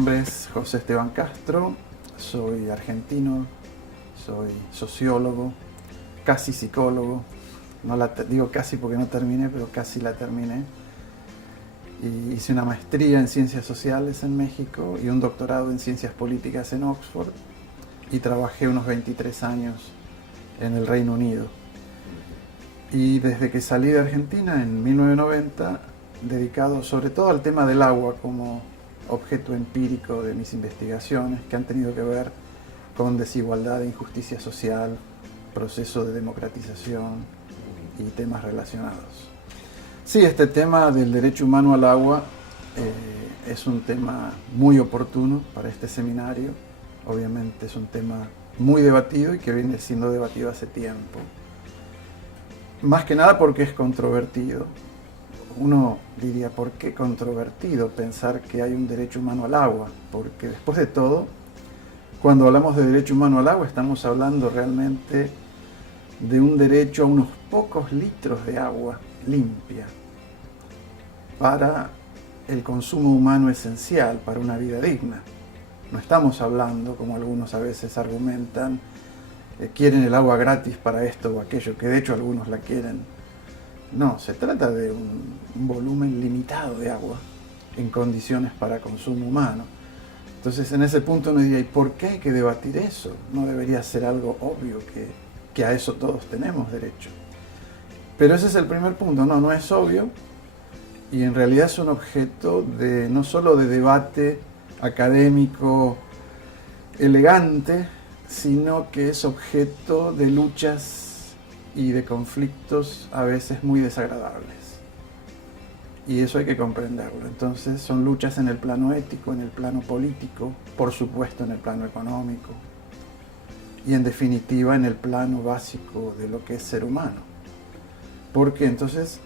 nombre es José Esteban Castro, soy argentino, soy sociólogo, casi psicólogo. Digo casi porque no terminé, pero casi la terminé. Y hice una maestría en Ciencias Sociales en México y un doctorado en Ciencias Políticas en Oxford. Y trabajé unos 23 años en el Reino Unido. Y desde que salí de Argentina en 1990, dedicado sobre todo al tema del agua como objeto empírico de mis investigaciones, que han tenido que ver con desigualdad e injusticia social, proceso de democratización y temas relacionados. Sí, este tema del derecho humano al agua es un tema muy oportuno para este seminario. Obviamente es un tema muy debatido y que viene siendo debatido hace tiempo. Más que nada porque es controvertido. Uno diría, ¿por qué controvertido pensar que hay un derecho humano al agua? Porque después de todo, cuando hablamos de derecho humano al agua, estamos hablando realmente de un derecho a unos pocos litros de agua limpia para el consumo humano esencial, para una vida digna. No estamos hablando, como algunos a veces argumentan, quieren el agua gratis para esto o aquello, que de hecho algunos la quieren. No, se trata de un volumen limitado de agua en condiciones para consumo humano. Entonces, en ese punto uno diría, ¿y por qué hay que debatir eso? ¿No debería ser algo obvio que a eso todos tenemos derecho? Pero ese es el primer punto. No es obvio y en realidad es un objeto de no solo de debate académico elegante, sino que es objeto de luchas y de conflictos a veces muy desagradables. Y eso hay que comprenderlo. Entonces son luchas en el plano ético, en el plano político, por supuesto en el plano económico y en definitiva en el plano básico de lo que es ser humano. Porque entonces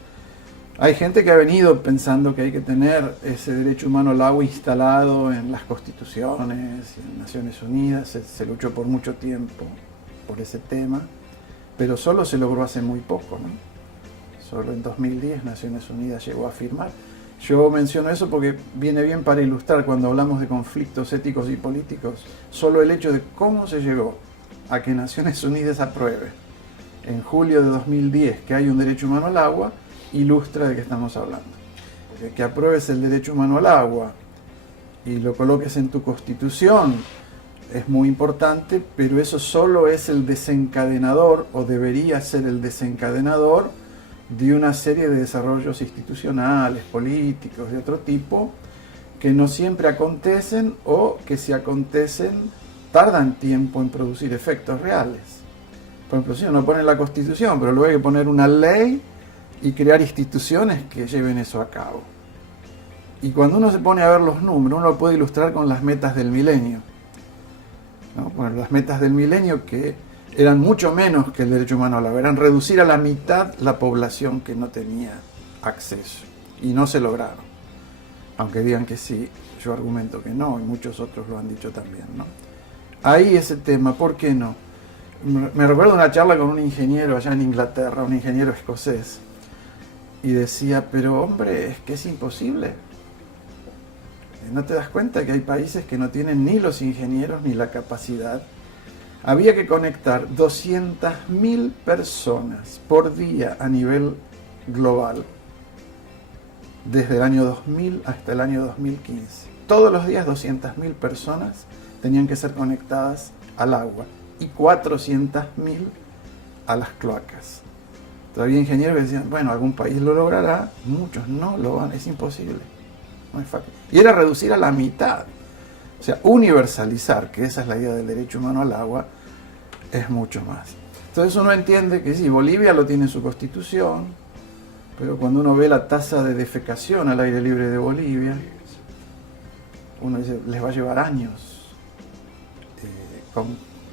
hay gente que ha venido pensando que hay que tener ese derecho humano al agua instalado en las constituciones, en Naciones Unidas. Se luchó por mucho tiempo por ese tema, pero solo se logró hace muy poco, ¿no? Solo en 2010 Naciones Unidas llegó a firmar. Yo menciono eso porque viene bien para ilustrar cuando hablamos de conflictos éticos y políticos. Solo el hecho de cómo se llegó a que Naciones Unidas apruebe en julio de 2010 que hay un derecho humano al agua, ilustra de qué estamos hablando. Porque que apruebes el derecho humano al agua y lo coloques en tu constitución es muy importante, pero eso solo es el desencadenador, o debería ser el desencadenador, de una serie de desarrollos institucionales, políticos, de otro tipo, que no siempre acontecen o que si acontecen tardan tiempo en producir efectos reales. Por ejemplo, si uno pone la Constitución, pero luego hay que poner una ley y crear instituciones que lleven eso a cabo. Y cuando uno se pone a ver los números, uno lo puede ilustrar con las metas del milenio, ¿no? Bueno, las metas del milenio que eran mucho menos que el derecho humano al agua, eran reducir a la mitad la población que no tenía acceso, y no se lograron. Aunque digan que sí, yo argumento que no, y muchos otros lo han dicho también, ¿no? Ahí ese tema, ¿por qué no? Me recuerdo una charla con un ingeniero allá en Inglaterra, un ingeniero escocés, y decía, pero hombre, es que es imposible. ¿No te das cuenta que hay países que no tienen ni los ingenieros ni la capacidad? Había que conectar 200.000 personas por día a nivel global, desde el año 2000 hasta el año 2015. Todos los días 200.000 personas tenían que ser conectadas al agua y 400.000 a las cloacas. Todavía ingenieros que decían, bueno, algún país lo logrará, muchos no lo van, es imposible, no es fácil. Y era reducir a la mitad, o sea, universalizar, que esa es la idea del derecho humano al agua, es mucho más. Entonces uno entiende que sí, Bolivia lo tiene en su constitución, pero cuando uno ve la tasa de defecación al aire libre de Bolivia, uno dice, les va a llevar años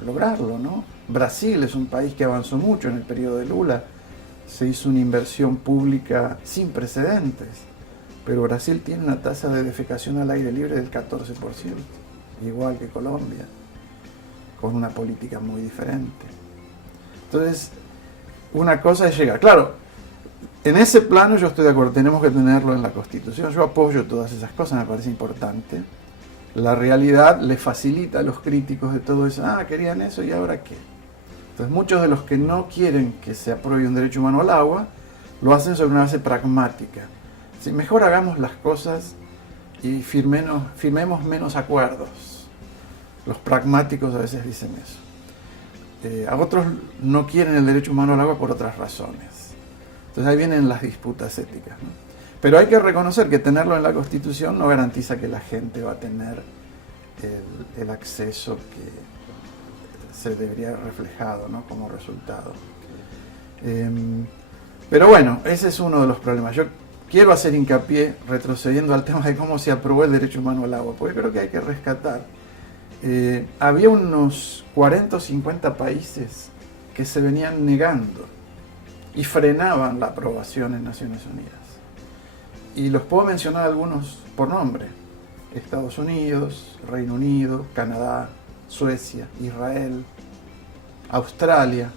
lograrlo, ¿no? Brasil es un país que avanzó mucho en el periodo de Lula, se hizo una inversión pública sin precedentes, pero Brasil tiene una tasa de defecación al aire libre del 14%, igual que Colombia, con una política muy diferente. Entonces, una cosa es llegar, claro, en ese plano yo estoy de acuerdo, tenemos que tenerlo en la Constitución, yo apoyo todas esas cosas, me parece importante, la realidad le facilita a los críticos de todo eso. Ah, querían eso y ahora qué. Entonces muchos de los que no quieren que se apruebe un derecho humano al agua, lo hacen sobre una base pragmática. Si mejor hagamos las cosas y firmemos menos acuerdos. Los pragmáticos a veces dicen eso. A otros no quieren el derecho humano al agua por otras razones. Entonces ahí vienen las disputas éticas, ¿no? Pero hay que reconocer que tenerlo en la Constitución no garantiza que la gente va a tener el acceso que se debería reflejado, ¿no?, como resultado. Pero bueno, ese es uno de los problemas. Yo quiero hacer hincapié, retrocediendo al tema de cómo se aprobó el derecho humano al agua, porque creo que hay que rescatar. Había unos 40 o 50 países que se venían negando y frenaban la aprobación en Naciones Unidas. Y los puedo mencionar algunos por nombre: Estados Unidos, Reino Unido, Canadá, Suecia, Israel, Australia,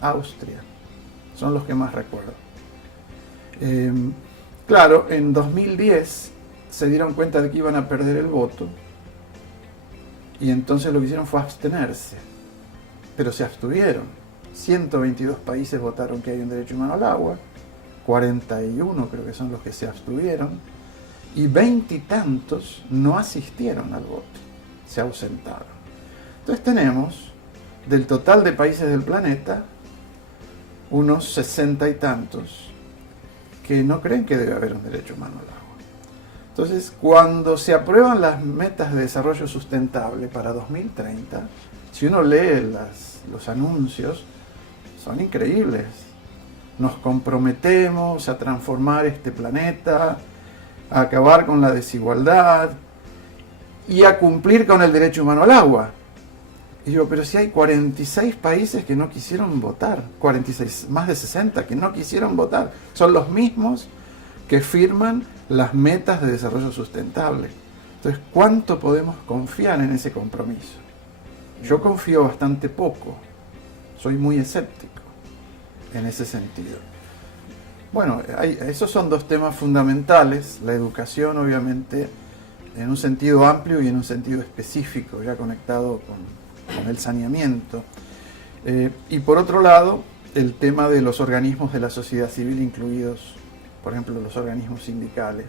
Austria. Son los que más recuerdo. Claro, en 2010 se dieron cuenta de que iban a perder el voto y entonces lo que hicieron fue abstenerse. Pero se abstuvieron. 122 países votaron que hay un derecho humano al agua, 41 creo que son los que se abstuvieron, y 20 y tantos no asistieron al voto, se ausentaron. Entonces tenemos, del total de países del planeta, unos 60 y tantos que no creen que debe haber un derecho humano al agua. Entonces, cuando se aprueban las metas de desarrollo sustentable para 2030, si uno lee los anuncios, son increíbles. Nos comprometemos a transformar este planeta, a acabar con la desigualdad y a cumplir con el derecho humano al agua. Y digo, pero si hay 46 países que no quisieron votar, 46, más de 60 que no quisieron votar, son los mismos que firman las metas de desarrollo sustentable. Entonces, ¿cuánto podemos confiar en ese compromiso? Yo confío bastante poco, soy muy escéptico en ese sentido. Bueno, esos son dos temas fundamentales: la educación, obviamente, en un sentido amplio y en un sentido específico, ya conectado con el saneamiento. Y por otro lado, el tema de los organismos de la sociedad civil, incluidos, por ejemplo, los organismos sindicales.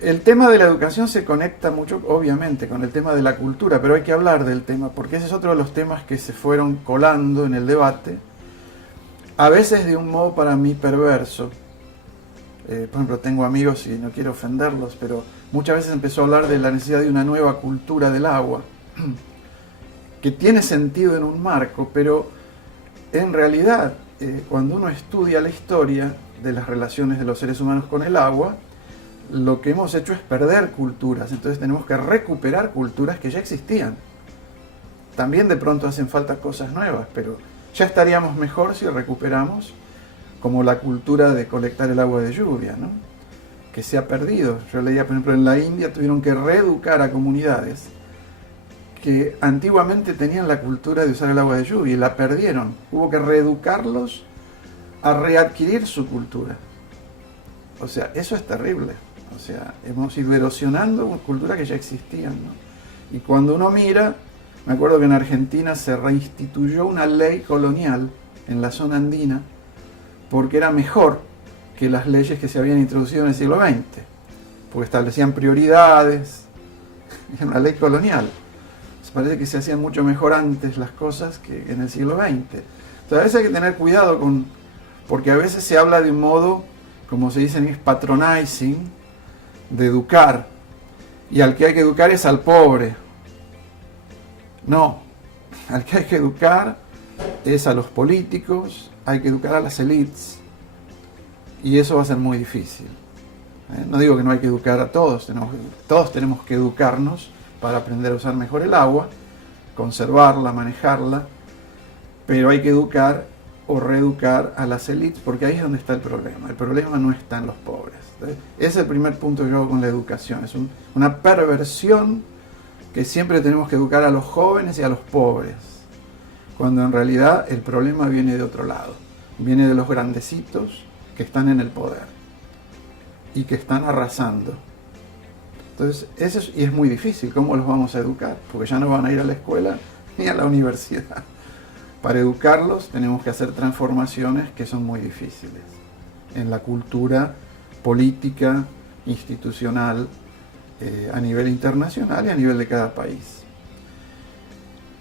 El tema de la educación se conecta mucho, obviamente, con el tema de la cultura, pero hay que hablar del tema, porque ese es otro de los temas que se fueron colando en el debate, a veces de un modo para mí perverso. Por ejemplo, tengo amigos, y no quiero ofenderlos, pero muchas veces empezó a hablar de la necesidad de una nueva cultura del agua, que tiene sentido en un marco, pero en realidad, cuando uno estudia la historia de las relaciones de los seres humanos con el agua, lo que hemos hecho es perder culturas. Entonces tenemos que recuperar culturas que ya existían. También de pronto hacen falta cosas nuevas, pero ya estaríamos mejor si recuperamos, como la cultura de colectar el agua de lluvia, ¿no?, que se ha perdido. Yo leía, por ejemplo, en la India tuvieron que reeducar a comunidades que antiguamente tenían la cultura de usar el agua de lluvia y la perdieron. Hubo que reeducarlos a readquirir su cultura. O sea, eso es terrible. O sea, hemos ido erosionando una cultura que ya existía, ¿no? Y cuando uno mira, me acuerdo que en Argentina se reinstituyó una ley colonial en la zona andina porque era mejor que las leyes que se habían introducido en el siglo XX, porque establecían prioridades. Era una ley colonial. Parece que se hacían mucho mejor antes las cosas que en el siglo XX. Entonces a veces hay que tener cuidado porque a veces se habla de un modo, como se dice en inglés, patronizing, de educar, y al que hay que educar es al pobre. No, al que hay que educar es a los políticos, hay que educar a las élites, y eso va a ser muy difícil. No digo que no hay que educar a todos, todos tenemos que educarnos para aprender a usar mejor el agua, conservarla, manejarla, pero hay que educar o reeducar a las élites, porque ahí es donde está el problema. El problema no está en los pobres. Entonces, ese es el primer punto que yo hago con la educación. Es una perversión que siempre tenemos que educar a los jóvenes y a los pobres, cuando en realidad el problema viene de otro lado. Viene de los grandecitos que están en el poder y que están arrasando. Entonces, y es muy difícil. ¿Cómo los vamos a educar? Porque ya no van a ir a la escuela ni a la universidad. Para educarlos tenemos que hacer transformaciones que son muy difíciles en la cultura política, institucional, a nivel internacional y a nivel de cada país.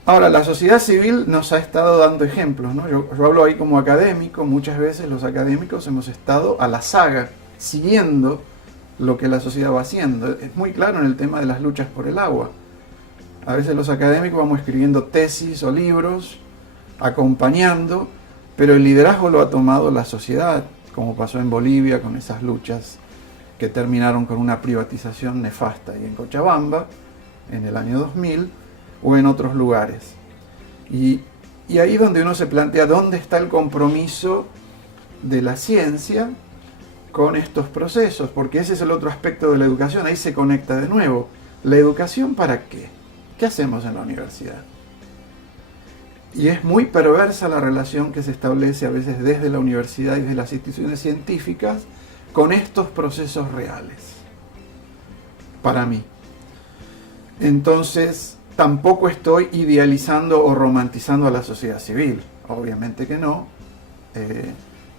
Ahora, la sociedad civil nos ha estado dando ejemplos, ¿no? Yo hablo ahí como académico. Muchas veces los académicos hemos estado a la saga, siguiendo lo que la sociedad va haciendo. Es muy claro en el tema de las luchas por el agua. A veces los académicos vamos escribiendo tesis o libros, acompañando, pero el liderazgo lo ha tomado la sociedad, como pasó en Bolivia con esas luchas que terminaron con una privatización nefasta, y en Cochabamba, en el año 2000, o en otros lugares. Y ahí donde uno se plantea dónde está el compromiso de la ciencia con estos procesos, porque ese es el otro aspecto de la educación. Ahí se conecta de nuevo. ¿La educación para qué? ¿Qué hacemos en la universidad? Y es muy perversa la relación que se establece a veces desde la universidad y desde las instituciones científicas con estos procesos reales, para mí. Entonces, tampoco estoy idealizando o romantizando a la sociedad civil, obviamente que no.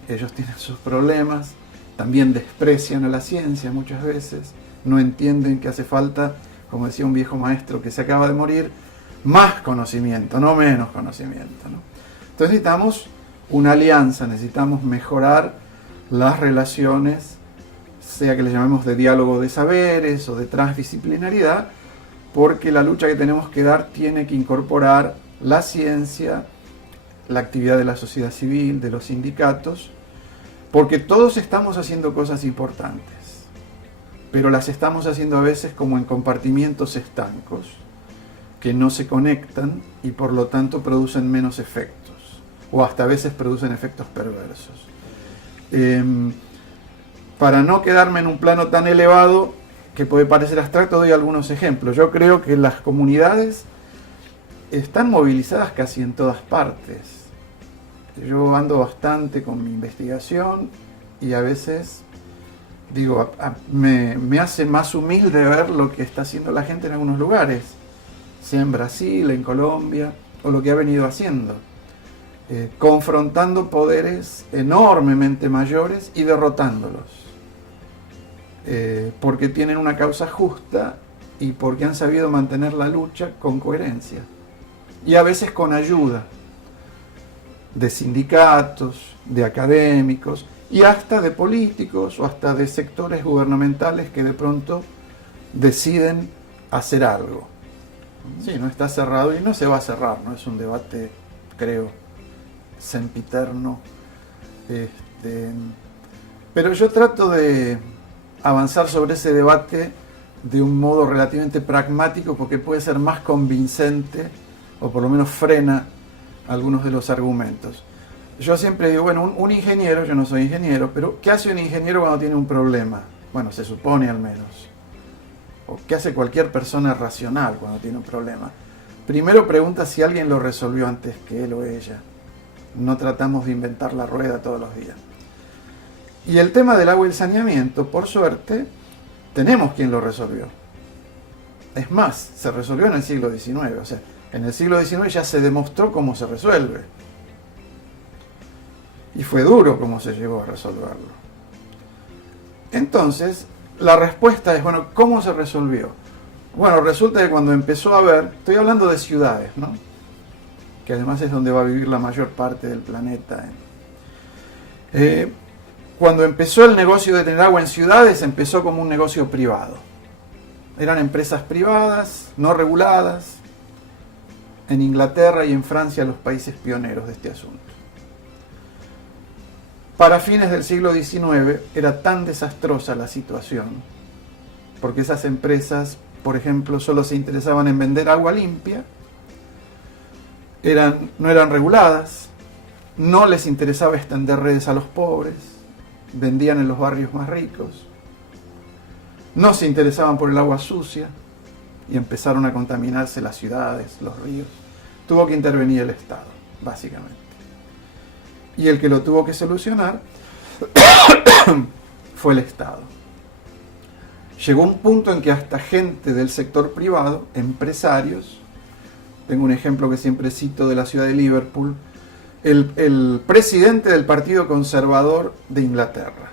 Ellos tienen sus problemas, también desprecian a la ciencia muchas veces, no entienden que hace falta, como decía un viejo maestro que se acaba de morir, más conocimiento, no menos conocimiento, ¿no? Entonces necesitamos una alianza, necesitamos mejorar las relaciones, sea que le llamemos de diálogo de saberes o de transdisciplinaridad, porque la lucha que tenemos que dar tiene que incorporar la ciencia, la actividad de la sociedad civil, de los sindicatos, porque todos estamos haciendo cosas importantes, pero las estamos haciendo a veces como en compartimientos estancos, que no se conectan y por lo tanto producen menos efectos, o hasta a veces producen efectos perversos. Para no quedarme en un plano tan elevado, que puede parecer abstracto, doy algunos ejemplos. Yo creo que las comunidades están movilizadas casi en todas partes. Yo ando bastante con mi investigación y a veces digo, me hace más humilde ver lo que está haciendo la gente en algunos lugares, sea en Brasil, en Colombia, o lo que ha venido haciendo, confrontando poderes enormemente mayores y derrotándolos. Porque tienen una causa justa y porque han sabido mantener la lucha con coherencia y a veces con ayuda de sindicatos, de académicos y hasta de políticos o hasta de sectores gubernamentales que de pronto deciden hacer algo. Sí, no está cerrado y no se va a cerrar, no es un debate, creo, sempiterno, pero yo trato de avanzar sobre ese debate de un modo relativamente pragmático, porque puede ser más convincente o por lo menos frena algunos de los argumentos. Yo siempre digo, bueno, un ingeniero, yo no soy ingeniero, pero ¿qué hace un ingeniero cuando tiene un problema? Bueno, se supone al menos. ¿O qué hace cualquier persona racional cuando tiene un problema? Primero pregunta si alguien lo resolvió antes que él o ella. No tratamos de inventar la rueda todos los días. Y el tema del agua y el saneamiento, por suerte, tenemos quien lo resolvió. Es más, se resolvió en el siglo XIX. O sea, en el siglo XIX ya se demostró cómo se resuelve. Y fue duro cómo se llegó a resolverlo. Entonces, la respuesta es, bueno, ¿cómo se resolvió? Bueno, resulta que cuando empezó a haber, estoy hablando de ciudades, ¿no? Que además es donde va a vivir la mayor parte del planeta. Cuando empezó el negocio de tener agua en ciudades, empezó como un negocio privado. Eran empresas privadas, no reguladas, en Inglaterra y en Francia, los países pioneros de este asunto. Para fines del siglo XIX era tan desastrosa la situación, porque esas empresas, por ejemplo, solo se interesaban en vender agua limpia, no eran reguladas, no les interesaba extender redes a los pobres, vendían en los barrios más ricos, no se interesaban por el agua sucia y empezaron a contaminarse las ciudades, los ríos. Tuvo que intervenir el Estado, básicamente. Y el que lo tuvo que solucionar fue el Estado. llegó un punto en que hasta gente del sector privado, empresarios, tengo un ejemplo que siempre cito de la ciudad de Liverpool, el presidente del Partido Conservador de Inglaterra,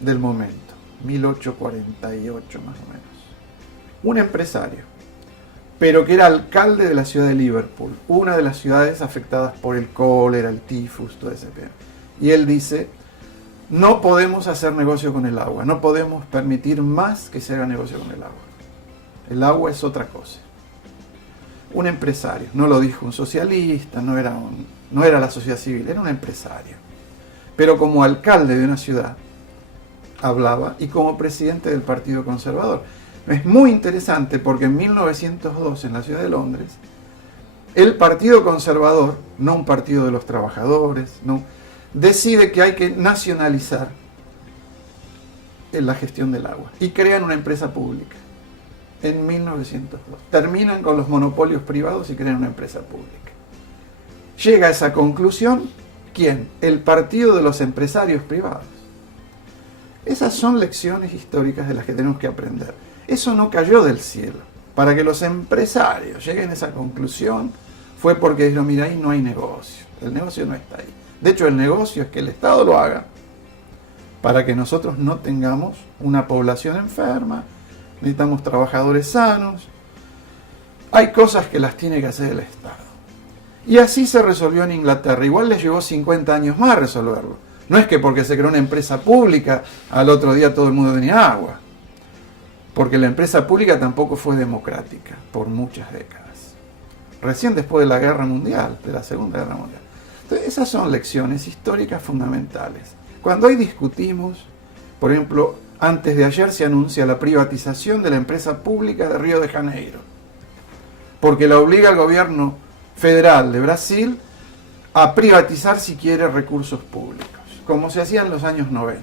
del momento, 1848 más o menos, un empresario, pero que era alcalde de la ciudad de Liverpool, una de las ciudades afectadas por el cólera, el tifus, todo ese tema. Y él dice, no podemos hacer negocio con el agua, no podemos permitir más que se haga negocio con el agua. El agua es otra cosa. Un empresario, no lo dijo un socialista, no era la sociedad civil, era un empresario. Pero como alcalde de una ciudad, hablaba, y como presidente del Partido Conservador. Es muy interesante porque en 1902, en la ciudad de Londres, el Partido Conservador, no un partido de los trabajadores, no, decide que hay que nacionalizar la gestión del agua y crean una empresa pública. En 1902. Terminan con los monopolios privados y crean una empresa pública. Llega a esa conclusión, ¿quién? El partido de los empresarios privados. Esas son lecciones históricas de las que tenemos que aprender. Eso no cayó del cielo. Para que los empresarios lleguen a esa conclusión fue porque dijeron, mira, ahí no hay negocio. El negocio no está ahí. De hecho, el negocio es que el Estado lo haga para que nosotros no tengamos una población enferma. Necesitamos trabajadores sanos. Hay cosas que las tiene que hacer el Estado. Y así se resolvió en Inglaterra. Igual les llevó 50 años más resolverlo. No es que porque se creó una empresa pública, al otro día todo el mundo tenía agua. Porque la empresa pública tampoco fue democrática por muchas décadas. Recién después de la Guerra Mundial, de la Segunda Guerra Mundial. Entonces, esas son lecciones históricas fundamentales. Cuando hoy discutimos, por ejemplo, antes de ayer se anuncia la privatización de la empresa pública de Río de Janeiro, porque la obliga el gobierno federal de Brasil a privatizar si quiere recursos públicos, como se hacía en los años 90.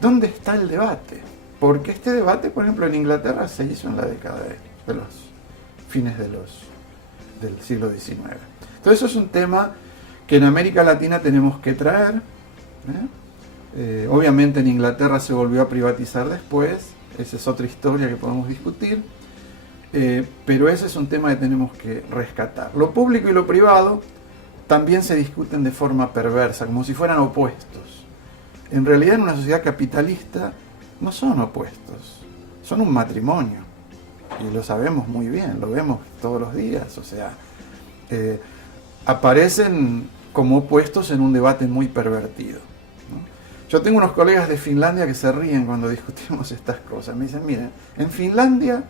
¿Dónde está el debate? Porque este debate, por ejemplo, en Inglaterra se hizo en la década de los fines del siglo XIX. Entonces eso es un tema que en América Latina tenemos que traer. Obviamente en Inglaterra se volvió a privatizar después, esa es otra historia que podemos discutir, pero ese es un tema que tenemos que rescatar. Lo público y lo privado también se discuten de forma perversa, como si fueran opuestos. En realidad en una sociedad capitalista no son opuestos, son un matrimonio, y lo sabemos muy bien, lo vemos todos los días, o sea, aparecen como opuestos en un debate muy pervertido. Yo tengo unos colegas de Finlandia que se ríen cuando discutimos estas cosas. Me dicen, miren, en Finlandia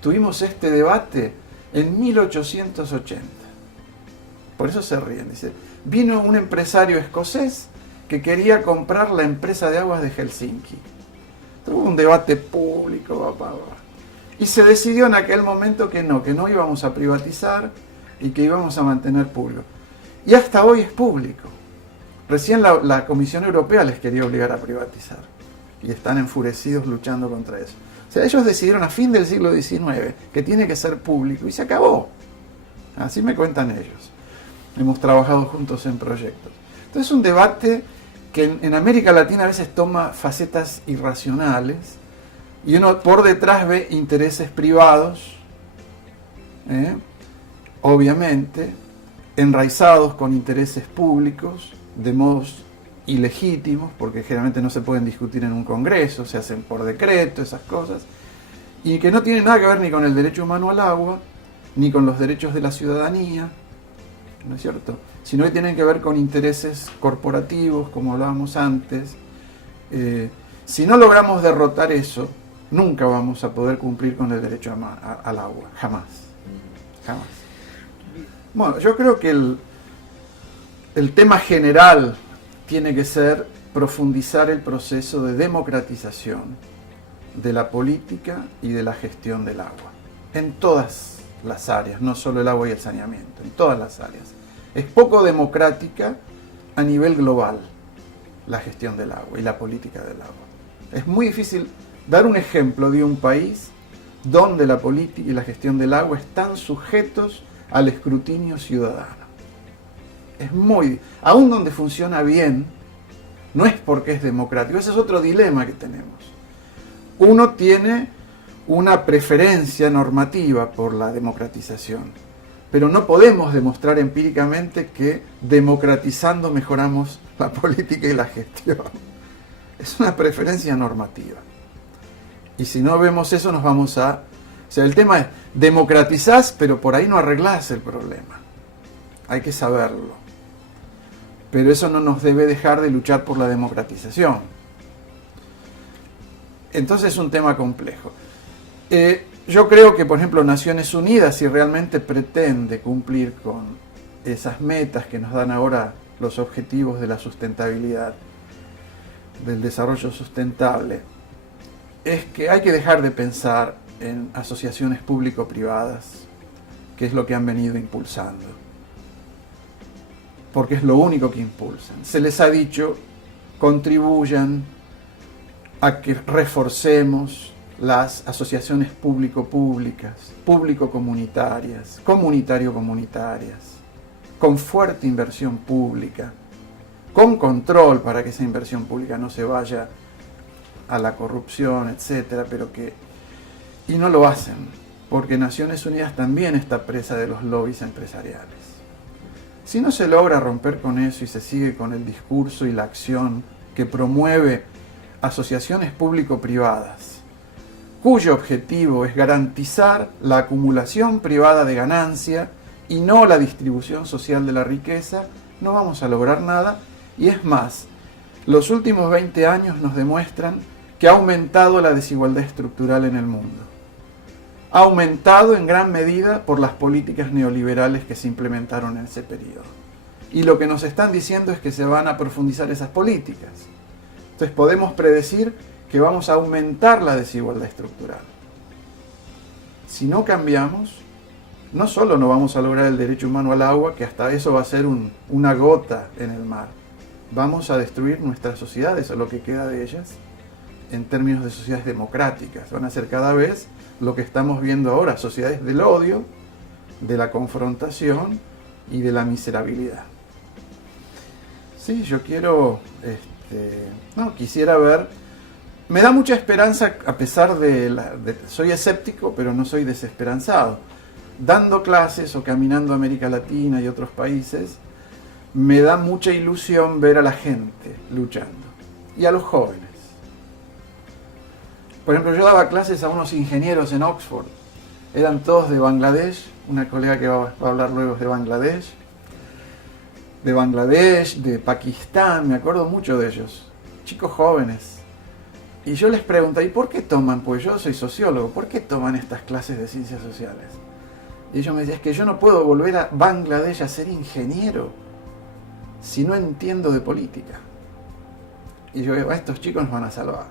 tuvimos este debate en 1880. Por eso se ríen. Dice, vino un empresario escocés que quería comprar la empresa de aguas de Helsinki. Tuvo un debate público, y se decidió en aquel momento que no íbamos a privatizar y que íbamos a mantener público. Y hasta hoy es público. Recién la Comisión Europea les quería obligar a privatizar y están enfurecidos luchando contra eso. O sea, ellos decidieron a fin del siglo XIX que tiene que ser público y se acabó. Así me cuentan ellos. Hemos trabajado juntos en proyectos. Entonces es un debate que en América Latina a veces toma facetas irracionales y uno por detrás ve intereses privados, obviamente, enraizados con intereses públicos, de modos ilegítimos, porque generalmente no se pueden discutir en un congreso, se hacen por decreto, esas cosas, y que no tienen nada que ver ni con el derecho humano al agua, ni con los derechos de la ciudadanía, ¿no es cierto?, sino que tienen que ver con intereses corporativos, como hablábamos antes. Si no logramos derrotar eso, nunca vamos a poder cumplir con el derecho al agua, jamás, jamás. Bueno, yo creo que el tema general tiene que ser profundizar el proceso de democratización de la política y de la gestión del agua, en todas las áreas, no solo el agua y el saneamiento, en todas las áreas. Es poco democrática a nivel global la gestión del agua y la política del agua. Es muy difícil dar un ejemplo de un país donde la política y la gestión del agua están sujetos al escrutinio ciudadano. Es muy, aún donde funciona bien, no es porque es democrático. Ese es otro dilema que tenemos. uno tiene una preferencia normativa por la democratización, pero no podemos demostrar empíricamente que democratizando mejoramos la política y la gestión. Es una preferencia normativa. Y si no vemos eso, nos vamos a... O sea, el tema es, democratizás, pero por ahí no arreglás el problema. Hay que saberlo. Pero eso no nos debe dejar de luchar por la democratización. Entonces es un tema complejo. Yo creo que, por ejemplo, Naciones Unidas, si realmente pretende cumplir con esas metas que nos dan ahora los objetivos de la sustentabilidad, del desarrollo sustentable, es que hay que dejar de pensar en asociaciones público-privadas, que es lo que han venido impulsando, porque es lo único que impulsan. Se les ha dicho, contribuyan a que reforcemos las asociaciones público-públicas, público-comunitarias, comunitario-comunitarias, con fuerte inversión pública, con control para que esa inversión pública no se vaya a la corrupción, etcétera, pero que... Y no lo hacen, porque Naciones Unidas también está presa de los lobbies empresariales. Si no se logra romper con eso y se sigue con el discurso y la acción que promueve asociaciones público-privadas, cuyo objetivo es garantizar la acumulación privada de ganancia y no la distribución social de la riqueza, no vamos a lograr nada. Y es más, los últimos 20 años nos demuestran que ha aumentado la desigualdad estructural en el mundo. Ha aumentado en gran medida por las políticas neoliberales que se implementaron en ese periodo. Y lo que nos están diciendo es que se van a profundizar esas políticas. Entonces podemos predecir que vamos a aumentar la desigualdad estructural. Si no cambiamos, no solo no vamos a lograr el derecho humano al agua, que hasta eso va a ser una gota en el mar, vamos a destruir nuestras sociedades o lo que queda de ellas en términos de sociedades democráticas. Van a ser cada vez lo que estamos viendo ahora, sociedades del odio, de la confrontación y de la miserabilidad. Sí, yo quisiera ver, me da mucha esperanza a pesar soy escéptico, pero no soy desesperanzado. Dando clases o caminando a América Latina y otros países, me da mucha ilusión ver a la gente luchando y a los jóvenes. Por ejemplo, yo daba clases a unos ingenieros en Oxford, eran todos de Bangladesh, una colega que va a hablar luego es de Bangladesh, de Pakistán, me acuerdo mucho de ellos, chicos jóvenes. Y yo les pregunté, ¿y por qué toman? Pues yo soy sociólogo, ¿por qué toman estas clases de ciencias sociales? Y ellos me decían, es que yo no puedo volver a Bangladesh a ser ingeniero si no entiendo de política. Y yo digo, estos chicos nos van a salvar.